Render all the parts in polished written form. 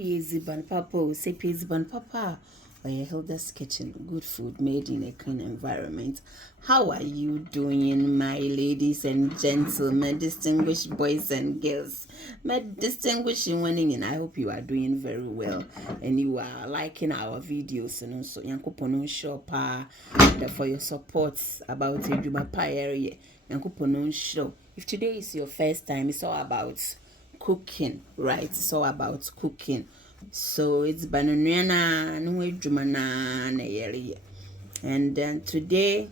easy bun papa, say peas bun papa. Or Hilda's kitchen, good food made in a clean environment. How are you doing, my ladies and gentlemen, distinguished boys and girls, my distinguished women? And I hope you are doing very well and you are liking our videos. And also, Yankopono shop for your support about Ejuma Pie area. Yankopono show. If today is your first time, it's all about cooking, right? It's all about cooking. So it's banana and then today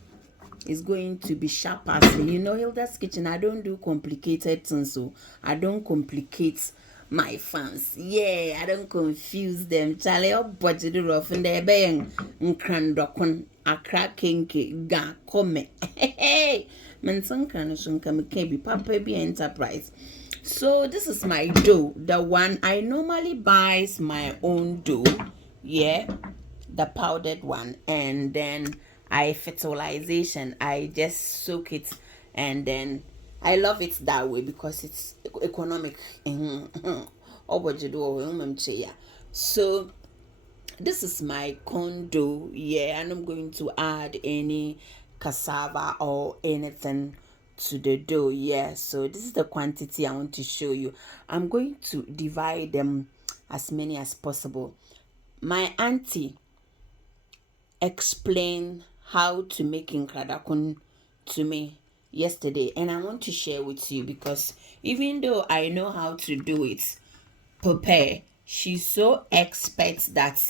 is going to be sharp as Hilda's kitchen. I don't do complicated things, so I don't complicate my fans. Yeah, I don't confuse them. Charlie up budget rough and they're bang crandokon a cracking ga come. Hey, man, some kind of come be papa be enterprise. So this is my dough, the one I normally buys my own dough, yeah, the powdered one, and then I fertilization, I just soak it, and then I love it that way because it's economic. So this is my corn dough, yeah, and I'm going to add any cassava or anything to the dough, yeah. So this is the quantity I want to show you. I'm going to divide them as many as possible. My auntie explained how to make nkradakon to me yesterday, and I want to share with you because even though I know how to do it, prepare, she's so expert that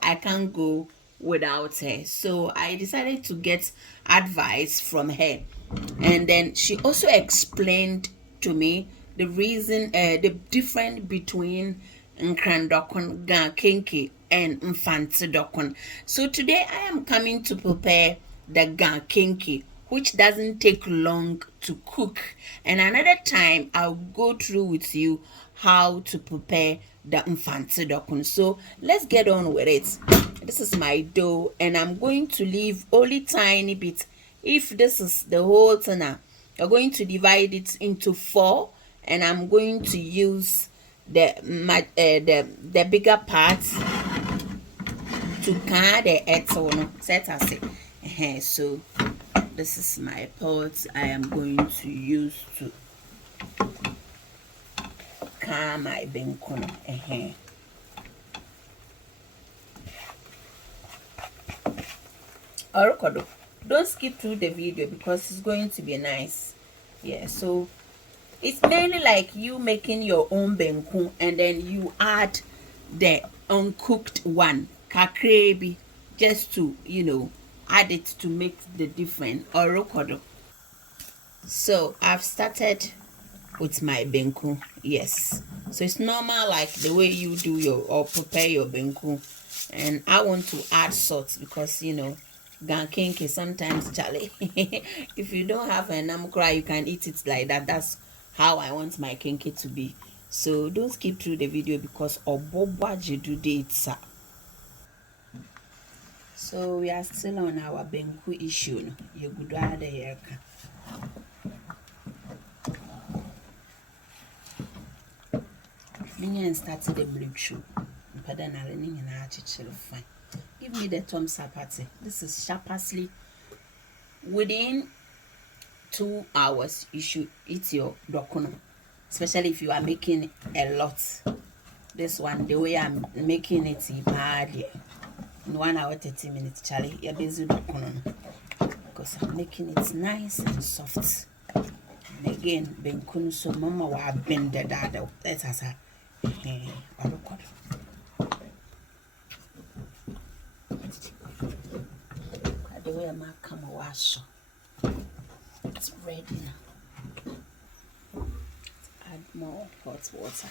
I can't go without her. So I decided to get advice from her, and then she also explained to me the reason, the difference between nkrandokon, kenkey, and mfantidokon. So today I am coming to prepare the kenkey, which doesn't take long to cook, and another time I'll go through with you how to prepare the mfantidokon. So let's get on with it. This is my dough, and I'm going to leave only tiny bit. If this is the whole thing, you're going to divide it into 4, and I'm going to use the bigger parts to can the etol set as it. So this is my pot I am going to use to can my benkono. Orokodo, don't skip through the video because it's going to be nice. Yeah, so it's mainly like you making your own benku, and then you add the uncooked one kakrebi, just to add it to make the difference. Orokodo. So I've started with my benku. Yes, so it's normal like the way you do your or prepare your benku, and I want to add salt because gankenke sometimes, Charlie, if you don't have an namukra, you can eat it like that. That's how I want my kenkey to be. So don't skip through the video because obobwa do data. So we are still on our benku issue. You could add a and started the blue shoe. Fine. Give me the thumbs up party. This is sharply. Within 2 hours, you should eat your dokono. Especially if you are making a lot. This one, the way I'm making it, bad. In 1 hour 30 minutes, Charlie, you're busy dokono because I'm making it nice and soft. And again, benkono so mama wa bend the dada. Let us have. The way I'm come wash. It's ready now. Add more hot water.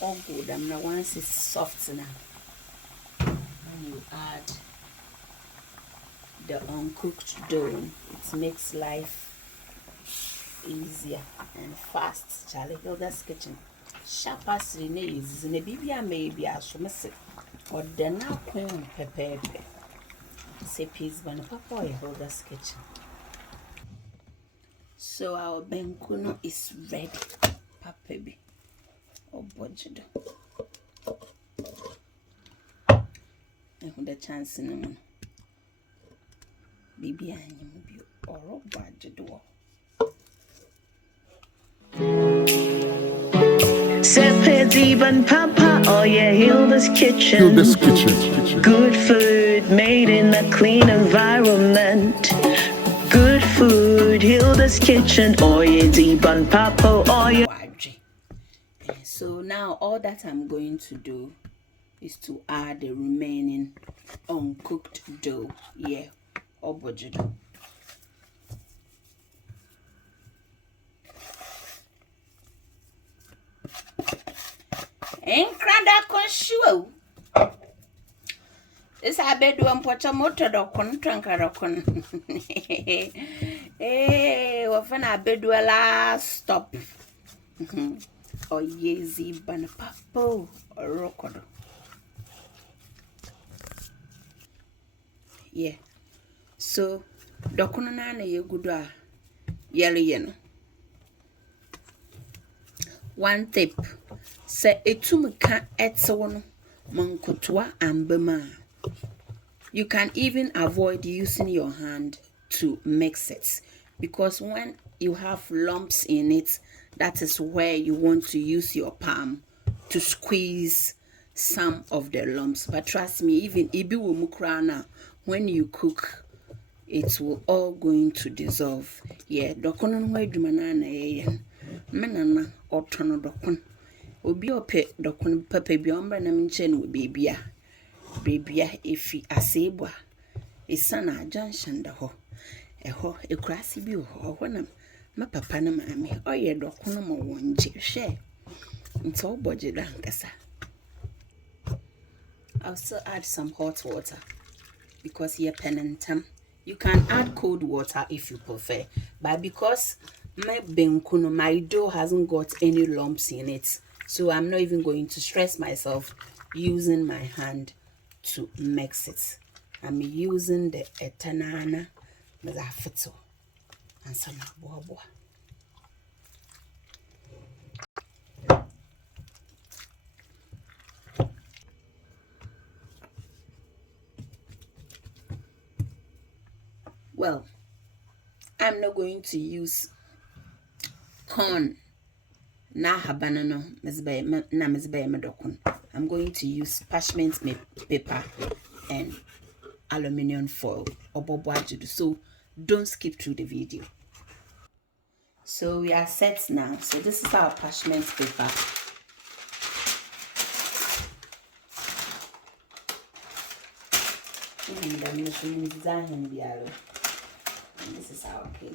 All good. I'm now once it's soft now. When you add the uncooked dough, it makes life easier and fast. Charlie Hilda's kitchen. Sharp as is in a bibia maybe I should miss it. Or the now queen pepper. Say peas when papa Hilda's kitchen. So our benkuno is ready. Papabi. Oh budget. the chance no mo. Baby anyim bi oro budget do. Even Papa, oh yeah, Hilda's kitchen. Good food made in a clean environment. Good food, Hilda's kitchen, oh yeah, Even Papa, oh yeah. So now all that I'm going to do is to add the remaining uncooked dough. Yeah, or budget. Enkrada konshuo. This I bed one pocha motor dokon tranka dokon. Eh, wafan I bed last stop. Oh yezi ban papo rokodo. Yeah. So dokon na na ye gudu a yele. One tip. Se etumka etsewono mankotwa ambema. You can even avoid using your hand to mix it, because when you have lumps in it, that is where you want to use your palm to squeeze some of the lumps. But trust me, even ibi wo mukrana, when you cook, it will all going to dissolve. Yeah, dokono no adwuma na ye menana otono dokon obi ope dokon papa bi omba na menche no bebia efi asebwa esana junction da ho eho ekurasi bi ho ho na ma papa na maame oye dokono mo wonje hwe nto boje da nkasa. I'll still add some hot water because you're penantam. You can add cold water if you prefer, but because my dough hasn't got any lumps in it, so I'm not even going to stress myself using my hand to mix it. I'm using the etanana mezafito and some boa. Well, I'm not going to use corn na habana no mezbe medokun. I'm going to use parchment paper and aluminium foil or boboajudu. So don't skip through the video. So we are set now. So this is our parchment paper. And this is our cake.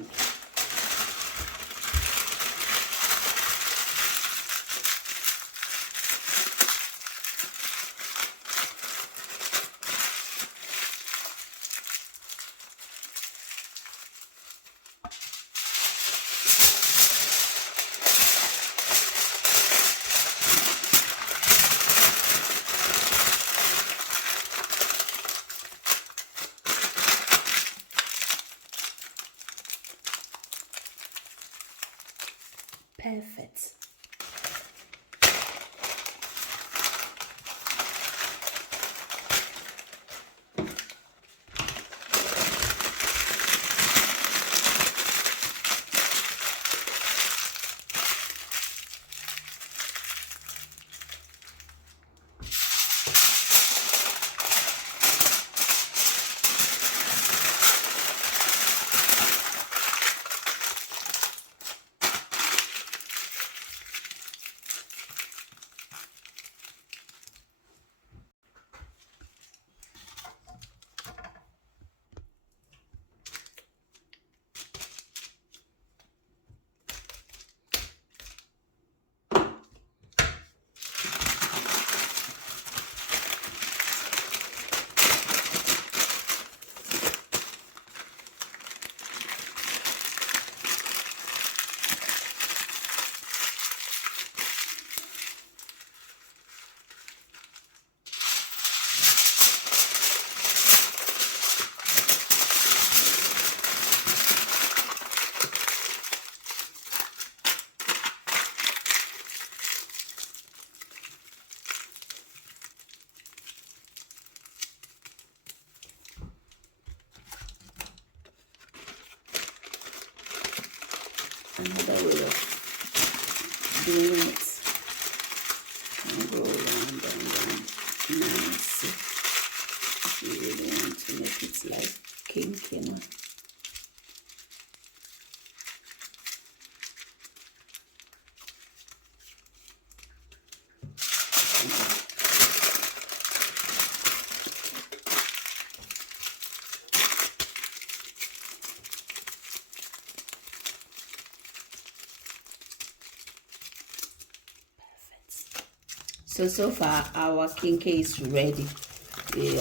another way of doing it. And go around and nice. If you really want to make it like kenkey, you know. So far our kenkey is ready.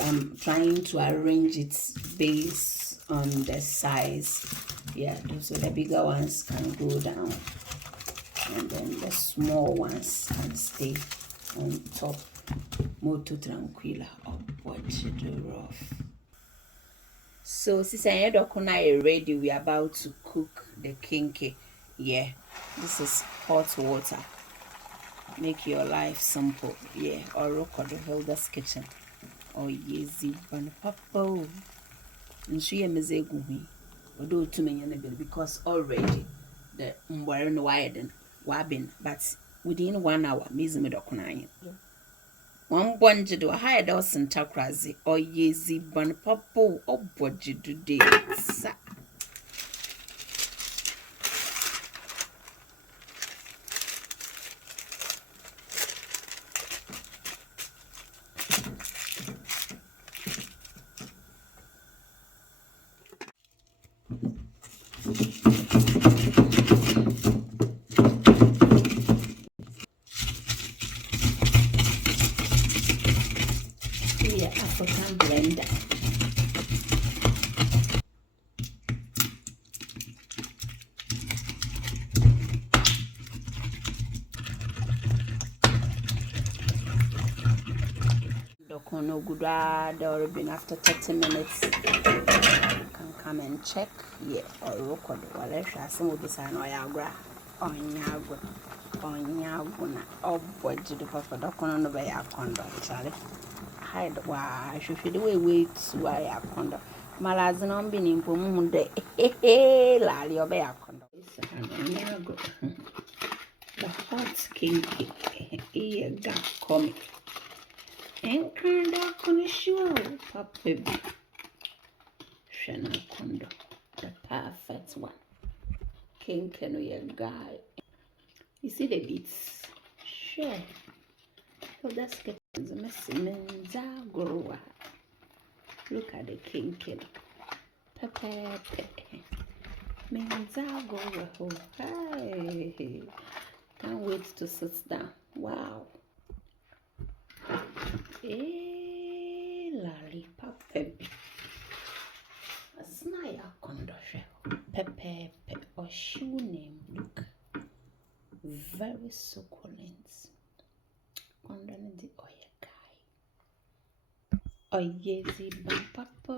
I'm trying to arrange it based on the size. Yeah, so the bigger ones can go down and then the small ones can stay on top. Molto tranquila. Oh, what you do rough. So since I had ready, we are about to cook the kenkey. Yeah, this is hot water. Make your life simple. Yeah, or record Hilda's kitchen. Oh yezi ban papa. And she is a gumi. Although too many because already the wearing widen wabbing, but within 1 hour, Miss Medokunai. One bonje do a higher dozen takrazi or yezi ban papa or bodgy do days. African blender. No good or been after 30 minutes. You can come and check. Yeah, or record while some of this I know yagra on yago on yaguna or budget the papa docono by a condo, Charlie. Hide why I should feel the way to why I condo. Malazan on being in Pomunde, lally or by a condo. The hot kenkey, here got comic. And kind of connoisseur, Papa. Shana Kondo, the perfect one. Kenkey no your guy. You see the beats? Sure. So that's getting the messy menza grower. Look at the kenkey. Papa. Menza grower. Hey. Can't wait to sit down. Wow. Lollipop baby. Snaya condoshe. Pepe or shoe name. Look. Very succulent. Condon the oya guy. Oye ziban papa.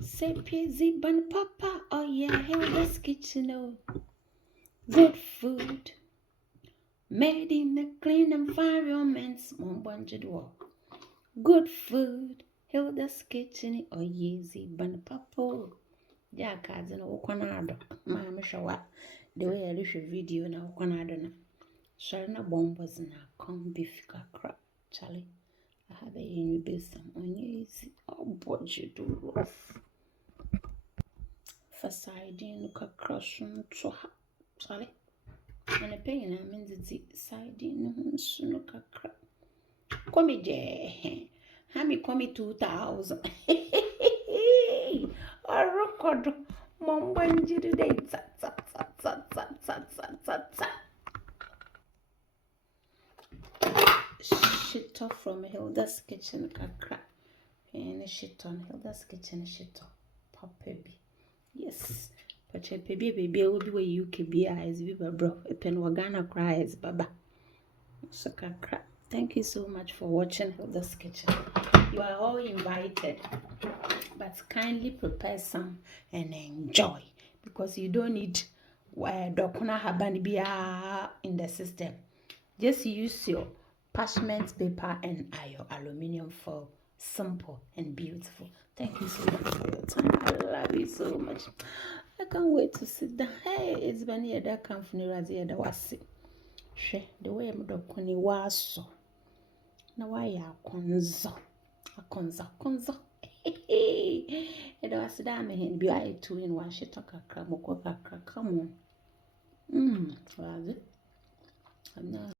Sepe ziban papa. Oh yeah, Hilda's kitchen. Oh. Good food. Made in a clean environment. Good food. Hilda's kitchen or easy ban papo. Yeah, cards and oconado. Mamma show the way I wish a video now oconado. Sharna bombers now come beef crap. Charlie, I have a new business on easy. Oh, what you do rough. For siding, crushing to her. Charlie. And a pain, I mean the siding, snooker crap. Come je, Hammy come 2000. A record, Mom, when you do that, shit off from Hilda's kitchen, crap. And shit on Hilda's kitchen, shit off. Pop baby. Yes. But your baby will be where you can be eyes, we were bro. A pen wagana cries, baba. So crap. Thank you so much for watching Hilda's Kitchen. You are all invited, but kindly prepare some and enjoy because you don't need dokuna habani in the system. Just use your parchment paper and your aluminium foil. Simple and beautiful. Thank you so much for your time. I love you so much. I can't wait to sit down. Hey, it's been here that come from the Razia that was it. The way I'm dog was so. Now why ya konzo? A konzo. Hey, it was damn hen be I 2 in 1 she talk a cram, come on. Was it? I'm not.